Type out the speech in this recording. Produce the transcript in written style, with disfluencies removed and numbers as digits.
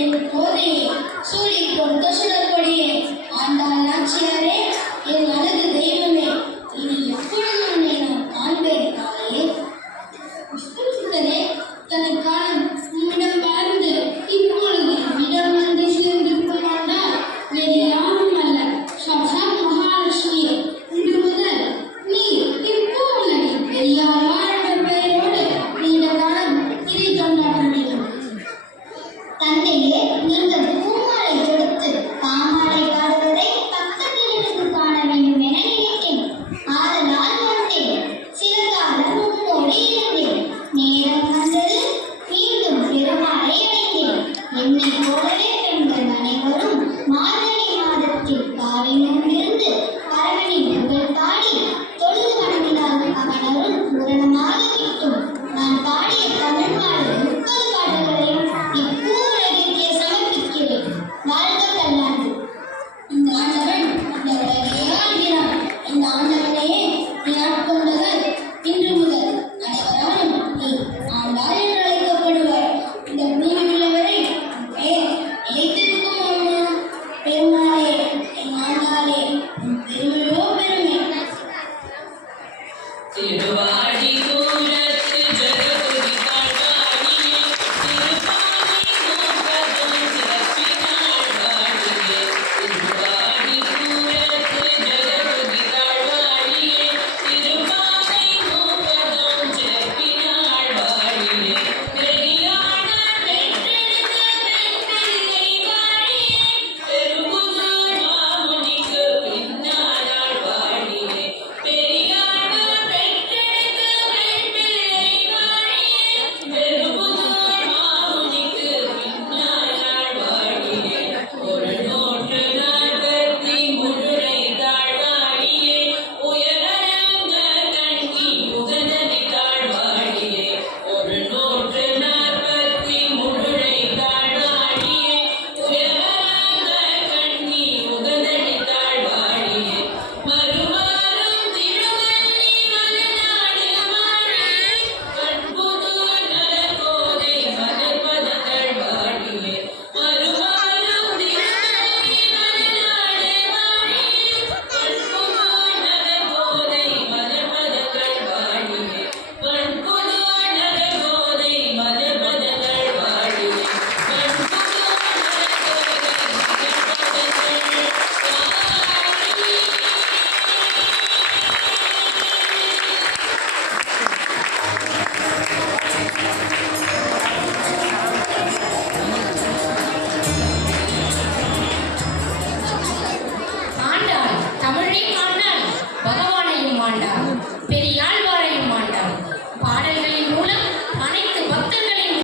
என் போதையே சூடி கொடுத்த சுடற்படியே ஆண்டாள் நாச்சியாரே என் அழகு தெய்வமே இனி எப்பொழுது உன்னை நான் காண்பேன் தாயே. விஷ்ணுசித்தரே தனக்கான உம்மிடம் வாழ்ந்து இப்பொழுது இடம் வந்து சேர்ந்திருக்கும் ஆண்டால் எது யாரும் அல்ல சாட்சாத் மகாலட்சுமியே. இன்று முதல் நீ இப்போ உலகில் பெரியாரா என்ற பெயரோடு நீண்ட காலம் இதை கொண்டாட வேண்டும். தந்தையே, நீங்கள் பூமாலை கொடுத்து பாமாலை பாடுவதை பக்கத்தில் இருந்து காண வேண்டும் என நினைத்தேன். ஆதலால் வந்தேன். சில காலம் உம்மோடு இருந்தேன். நேரம் வந்தது, மீண்டும் பெருமாளை அடைந்தேன். என்னை போலவே பெண்கள் அனைவரும் மாலை